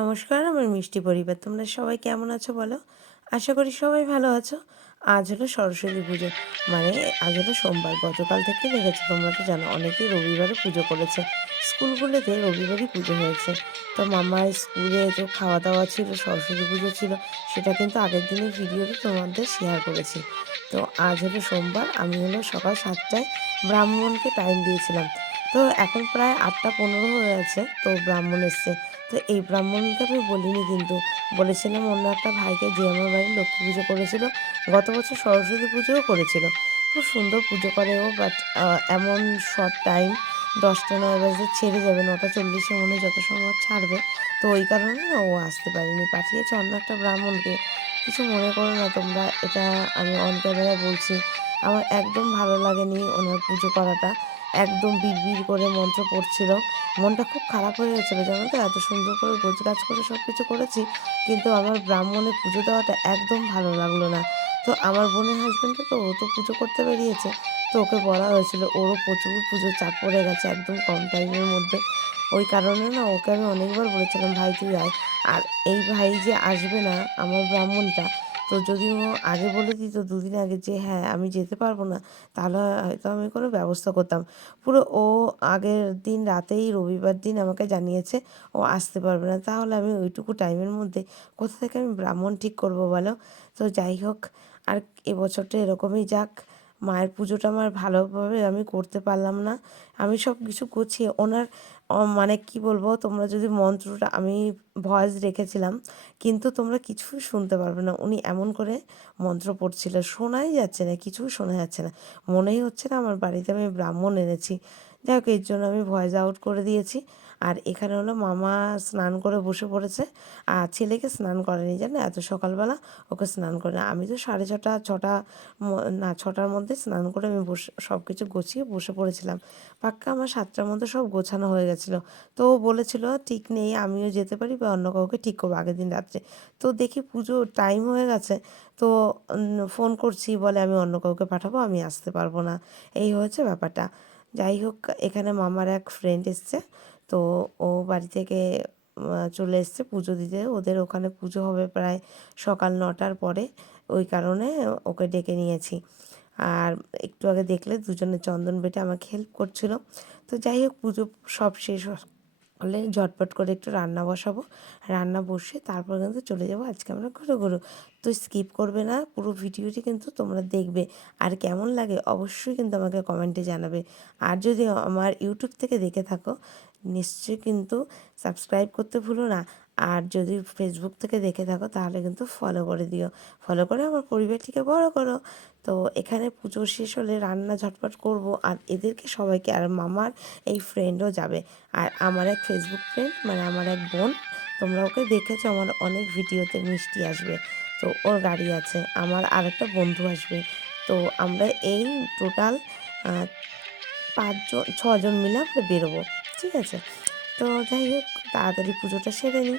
নমস্কার, আমার মিষ্টি পরিবার। তোমরা সবাই কেমন আছো বলো? আশা করি সবাই ভালো আছো। আজ হলো সরস্বতী পুজো। মানে আজ হলো সোমবার। গতকাল থেকে দেখেছি তোমরা তো জানো, অনেকেই রবিবারে পুজো করেছে। স্কুলগুলোতে রবিবারই পুজো হয়েছে। তো মামার স্কুলে তো খাওয়া দাওয়া ছিল, সরস্বতী পুজো ছিল, সেটা কিন্তু আগের দিনের ভিডিওতে তোমাদের শেয়ার করেছি। তো আজ হলো সোমবার, আমি হলো সকাল সাতটায় ব্রাহ্মণকে টাইম দিয়েছিলাম। তো এখন প্রায় আটটা পনেরো হয়ে গেছে তো ব্রাহ্মণ এসছে। তো এই ব্রাহ্মণকে আমি বলিনি কিন্তু। বলেছিলাম অন্য একটা ভাইকে যে আমার বাড়ি লক্ষ্মী পুজো করেছিল। গত বছর সরস্বতী পুজোও করেছিল। খুব সুন্দর পুজো করে ও বাট এমন শর্ট টাইম দশটা নয় বাজে ছেড়ে যাবে নটা চল্লিশে মনে যত সময় ছাড়বে। তো ওই কারণে ও আসতে পারেনি। পাঠিয়েছে অন্য একটা ব্রাহ্মণকে। কিছু মনে করো না তোমরা, এটা আমি অন ক্যামেরায় বলছি। আমার একদম ভালো লাগেনি ওনার পুজো করাটা। একদম বিড় করে মন্ত্র পড়ছিল। মনটা খুব খারাপ হয়ে গেছিল, জানো তো? এত সুন্দর করে গোছ গাছ করে সব কিছু করেছি, কিন্তু আমার ব্রাহ্মণে পুজো দেওয়াটা একদম ভালো লাগল না। তো আমার বোনের হাজব্যান্ডকে তো, ও তো পুজো করতে বেরিয়েছে। তো ওকে বলা হয়েছিল, ওরও প্রচুর পুজো চাপ পড়ে গেছে একদম কম টাইমের মধ্যে। ওই কারণে না, ওকে আমি অনেকবার বলেছিলাম, ভাই, তুই আয়। আর এই ভাই যে আসবে না, আমার ব্রাহ্মণটা তো যদি ও আগে বলে দিত দুদিন আগে যে হ্যাঁ আমি যেতে পারব না, তাহলে হয়তো আমি কোনো ব্যবস্থা করতাম। পুরো ও আগের দিন রাতেই রবিবার দিন আমাকে জানিয়েছে, ও আসতে পারবে না। তাহলে আমি ওইটুকু টাইমের মধ্যে কোথা থেকে আমি ব্রাহ্মণ ঠিক করব বলো? তো যাই হোক, আর এবছরটা এরকমই যাক। মায়ের পুজোটা আমার ভালোভাবে আমি করতে পারলাম না। আমি সব কিছু গুছিয়ে ওনার মানে কি বলব, তোমরা যদি মন্ত্রটা আমি ভয়েস রেখেছিলাম, কিন্তু তোমরা কিছুই শুনতে পারবে না। উনি এমন করে মন্ত্র পড়ছিল, শোনাই যাচ্ছে না, কিছুই শোনা যাচ্ছে না। মনেই হচ্ছে না, আমার বাড়িতে আমি ব্রাহ্মণ এনেছি। যাই হোক, এর জন্য আমি ভয়েস আউট করে দিয়েছি। আর এখানে হলো মামা স্নান করে বসে পড়েছে আর ছেলেকে স্নান করেনি জানো? এত সকালবেলা ওকে স্নান করে না। আমি তো সাড়ে ছটা ছটা না, ছটার মধ্যে স্নান করে আমি বসে সব কিছু গুছিয়ে বসে পড়েছিলাম। পাক্কা আমার সাতটার মধ্যে সব গোছানো হয়ে গেছিল। তো ও বলেছিল, ঠিক নেই, আমিও যেতে পারি বা অন্য কাউকে ঠিক করব আগের দিন রাত্রে। তো দেখি পুজো টাইম হয়ে গেছে। তো ফোন করছি, বলে আমি অন্য কাউকে পাঠাবো, আমি আসতে পারব না। এই হয়েছে ব্যাপারটা। যাই হোক, এখানে মামার এক ফ্রেন্ড এসছে। তো ও বাড়ি থেকে চলে এসছে পুজো দিতে। ওদের ওখানে পুজো হবে প্রায় সকাল নটার পরে। ওই কারণে ওকে ডেকে নিয়েছি। আর একটু আগে দেখলে দুজনে চন্দন বেটে আমাকে হেল্প করছিল। তো যাই হোক, পুজো সব শেষ হলে ঝটপট করে একটু রান্না বসাবো। রান্না বসে তারপর কিন্তু চলে যাব। আজকে আমরা ঘুরো ঘুরো তো স্কিপ করবে না, পুরো ভিডিওটি কিন্তু তোমরা দেখবে। আর কেমন লাগে অবশ্যই কিন্তু আমাকে কমেন্টে জানাবে। আর যদি আমার ইউটিউব থেকে দেখে থাকো নিশ্চয়ই কিন্তু সাবস্ক্রাইব করতে ভুলো না। আর যদি ফেসবুক থেকে দেখে থাকো, তাহলে কিন্তু ফলো করে দিও। ফলো করে আমার পরিবারটিকে বড় করো। তো এখানে পুজো শেষ হলে রান্না ঝটপট করব, আর এদেরকে সবাইকে, আর মামার এই ফ্রেন্ডও যাবে। আর আমার এক ফেসবুক ফ্রেন্ড মানে আমার এক বোন, তোমরা ওকে দেখেছ, আমার অনেক ভিডিওতে মিষ্টি আসবে। তো ওর গাড়ি আছে, আমার আরেকটা বন্ধু আসবে। তো আমরা এই টোটাল পাঁচজন, ছজন মিলে আমরা বেরোবো। ঠিক আছে। তো যাই হোক তাড়াতাড়ি পুজোটা সেরে নিই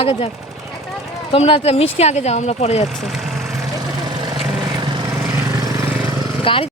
আগে যাক। তোমরা তো মিষ্টি আগে যাও আমরা পরে যাচ্ছি। গাড়ি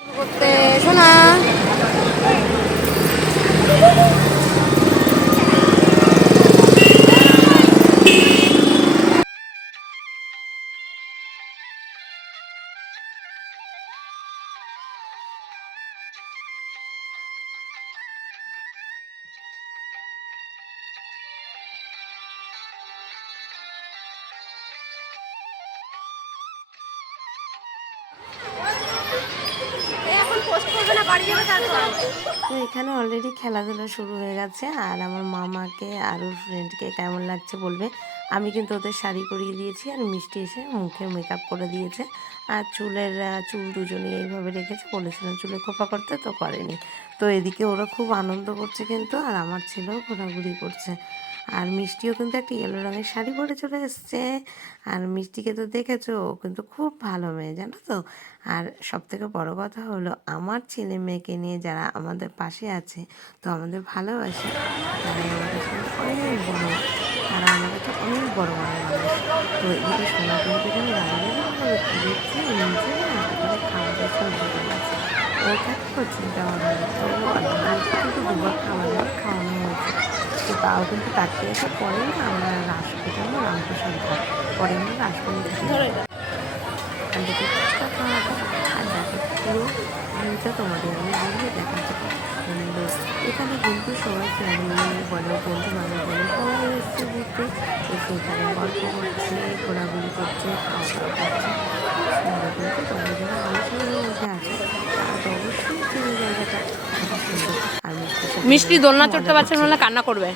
করতে শোনা তো এখানে অলরেডি খেলাধুলা শুরু হয়ে গেছে, আর আমার মামাকে আর ওর ফ্রেন্ডকে কেমন লাগছে বলবে, আমি কিন্তু ওদের শাড়ি পরিয়ে দিয়েছি, আর মিষ্টি এসে মুখে মেকআপ করে দিয়েছে, আর চুলের চুল দুজনেই এইভাবে রেখেছে, বলেছিলাম চুলে খোপা করতে, তো করেনি। তো এদিকে ওরা খুব আনন্দ করছে কিন্তু, আর আমার ছেলেও ঘোরাঘুরি করছে। আর মিষ্টিও কিন্তু একটা ইয়েলো রঙের শাড়ি পরে চলে এসছে। আর মিষ্টিকে তো দেখেছ, ও কিন্তু খুব ভালো মেয়ে, জানো তো? আর সব থেকে বড় কথা হলো, আমার ছেলে মেয়েকে নিয়ে যারা আমাদের পাশে আছে, তো আমাদের ভালোবাসে তারা আমাদের অনেক বড়, তারা আমার কাছে অনেক বড় বড় মানুষ। তো এদিকে সোনা কিন্তু খাওয়া দাওয়া হয়ে গেছে ওটা তো। তো খাওয়া দাওয়া খাওয়ানো হয়েছে। তো তাও কিন্তু তাকিয়ে এসে পরে আমরা রাসপুজো না রামপ্রসাদ খাই পরে আমরা থেকে দাওয়া আর দেখো পুরো ভিউটা তোমাদের আমি বললে দেখাতে সুন্দর এখানে কিন্তু সবাই ফ্যামিলি বলো বন্ধু বান্ধব বলো সবাই এসছে ঘুরতে। এসে এখানে গল্প করছে ঘোরাঘুরি করছে খাওয়া দাওয়া করছে। সুন্দর কিন্তু তোমরা যারা আলোচনার মধ্যে আছে তারা তো অবশ্যই চেনে জায়গাটা খুব সুন্দর আর মিষ্টির সাথে মিষ্টি দোলনা চড়তে পারছে না কান্না করবে।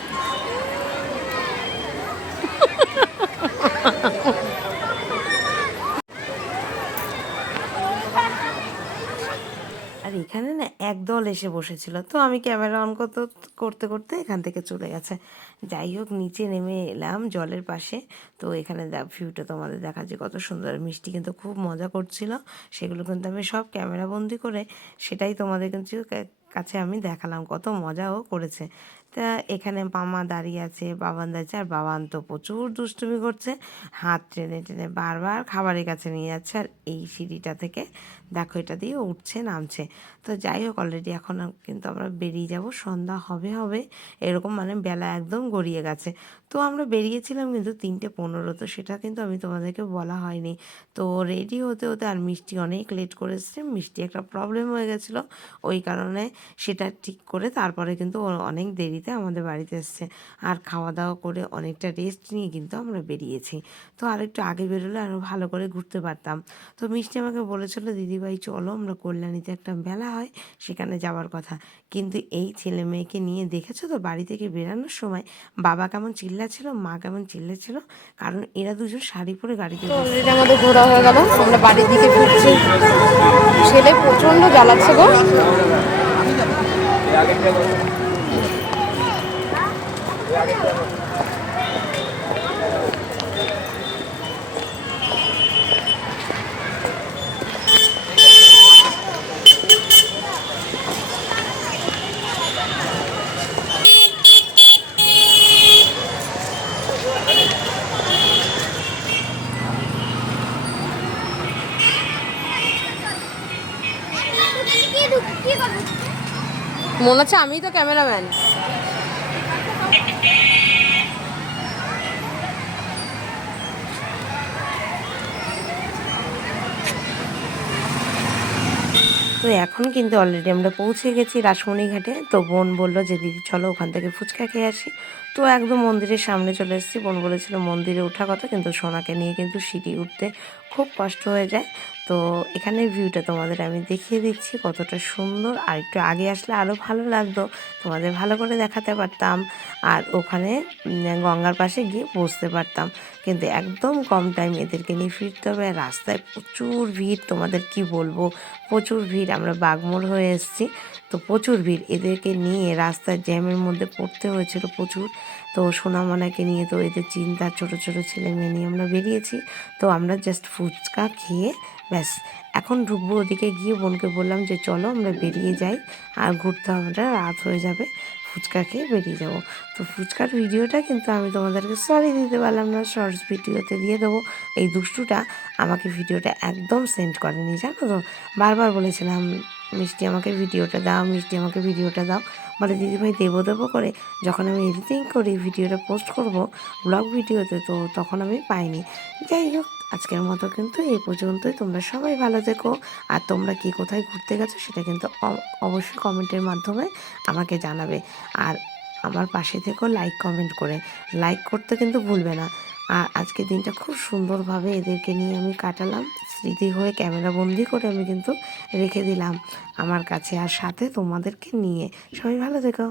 আর এখানে না একদল এসে বসেছিল, তো আমি ক্যামেরা অন করতে করতে করতে এখান থেকে চলে গেছে। যাই হোক, নিচে নেমে এলাম জলের পাশে, তো এখানে ভিউটা তোমাদের দেখাচ্ছে কত সুন্দর। মিষ্টি কিন্তু খুব মজা করছিল, সেগুলো কিন্তু আমি সব ক্যামেরা বন্দি করে, সেটাই তোমাদের কিন্তু কাছে আমি দেখালাম কত মজাও করেছে। তা এখানে মামা দাঁড়িয়ে আছে, বাবান দাঁড়িয়ে আর বাবান তো প্রচুর দুষ্টুমি করছে। হাত টেনে টেনে বারবার খাবারের কাছে নিয়ে যাচ্ছে, আর এই সিঁড়িটা থেকে দেখো এটা দিয়ে উঠছে, নামছে। তো যাই হোক অলরেডি এখন কিন্তু আমরা বেরিয়ে যাব, সন্ধ্যা হবে হবে, এরকম মানে বেলা একদম গড়িয়ে গেছে। তো আমরা বেরিয়েছিলাম কিন্তু তিনটে পনেরো, তো সেটা কিন্তু আমি তোমাদেরকে বলা হয়নি। তো রেডি হতে হতে আর মিষ্টি অনেক লেট করে মিষ্টি একটা প্রবলেম হয়ে গেছিল। ওই কারণে সেটা ঠিক করে তারপরে কিন্তু অনেক অনেক দেরিতে আমাদের বাড়িতে এসছে। আর খাওয়া দাওয়া করে অনেকটা রেস্ট নিয়ে কিন্তু আমরা বেরিয়েছি। তো আরেকটু আগে বেরোলে আরও ভালো করে ঘুরতে পারতাম। তো মিষ্টি আমাকে বলেছিল দিদিভাই চলো আমরা কল্যাণীতে একটা মেলা হয় সেখানে যাওয়ার কথা। কিন্তু এই ছেলে মেয়েকে নিয়ে দেখেছ তো বাড়ি থেকে বেরানোর সময়? বাবা কেমন চিল্লাছিল মা কেমন চিল্লাছিল কারণ এরা দুজন শাড়ি পরে গাড়িতে আমাদের ঘোরা হয়ে গেল। আমরা বাড়ির দিকে ফিরছি। ছেলে প্রচণ্ড জ্বালাচ্ছে গো। মনে হচ্ছে আমিই তো ক্যামেরাম্যান। তো এখন কিন্তু অলরেডি আমরা পৌঁছে গেছি রাসমণি ঘাটে। তো বোন বলল যে, দিদি, চলো ওখান থেকে ফুচকা খেয়ে আসি। তো একদম মন্দিরের সামনে চলে এসেছি। বোন বলেছিল, মন্দিরে ওঠা কথা, কিন্তু সোনাকে নিয়ে কিন্তু সিঁড়ি উঠতে খুব কষ্ট হয়ে যায়। তো এখানে ভিউটা তোমাদের আমি দেখিয়ে দিচ্ছি কতটা সুন্দর। আর একটু আগে আসলে আরও ভালো লাগতো, তোমাদের ভালো করে দেখাতে পারতাম। আর ওখানে গঙ্গার পাশে গিয়ে বসতে পারতাম। কিন্তু একদম কম টাইম এদেরকে নিয়ে ফিরতে হবে। রাস্তায় প্রচুর ভিড়, তোমাদের কি বলব? প্রচুর ভিড়। আমরা বাগমোড় হয়ে এসেছি। তো প্রচুর ভিড়। এদেরকে নিয়ে রাস্তার জ্যামের মধ্যে পড়তে হয়েছিল প্রচুর। তো সোনামনাকে নিয়ে তো এদের চিন্তা, ছোট ছোট ছেলে মেয়ে নিয়ে আমরা বেরিয়েছি। তো আমরা জাস্ট ফুচকা খেয়ে ব্যাস। এখন ঢুকবো ওদিকে গিয়ে। বোনকে বললাম যে, চলো, আমরা বেরিয়ে যাই। আর ঘুরতে আমরা রাত হয়ে যাবে। ফুচকা খেয়ে বেরিয়ে যাব। তো ফুচকার ভিডিওটা কিন্তু আমি তোমাদেরকে সরি দিতে পারলাম না শর্টস ভিডিওতে দিয়ে দেবো। এই দুষ্টুটা আমাকে ভিডিওটা একদম সেন্ড করেনি, জানো তো? বারবার বলেছিলাম, মিষ্টি আমাকে ভিডিওটা দাও, মিষ্টি আমাকে ভিডিওটা দাও। বলে, দিদিভাই, দেবো দেবো করে। যখন আমি এডিটিং করি ভিডিওটা পোস্ট করব ব্লগ ভিডিওতে, তো তখন আমি পাইনি। যাই হোক আজকের মতো কিন্তু এই পর্যন্তই। তোমরা সবাই ভালো থেকো। আর তোমরা কি কোথায় ঘুরতে গেছো সেটা কিন্তু অবশ্যই কমেন্টের মাধ্যমে আমাকে জানাবে। আর আমার পাশে থেকেও লাইক কমেন্ট করে। লাইক করতে কিন্তু ভুলবে না। আর আজকে দিনটা খুব সুন্দরভাবে এদেরকে নিয়ে আমি কাটালাম। স্মৃতি হয়ে ক্যামেরা বন্দি করে আমি কিন্তু রেখে দিলাম। আমার কাছে আর সাথে তোমাদেরকে নিয়ে। সবাই ভালো থেকো।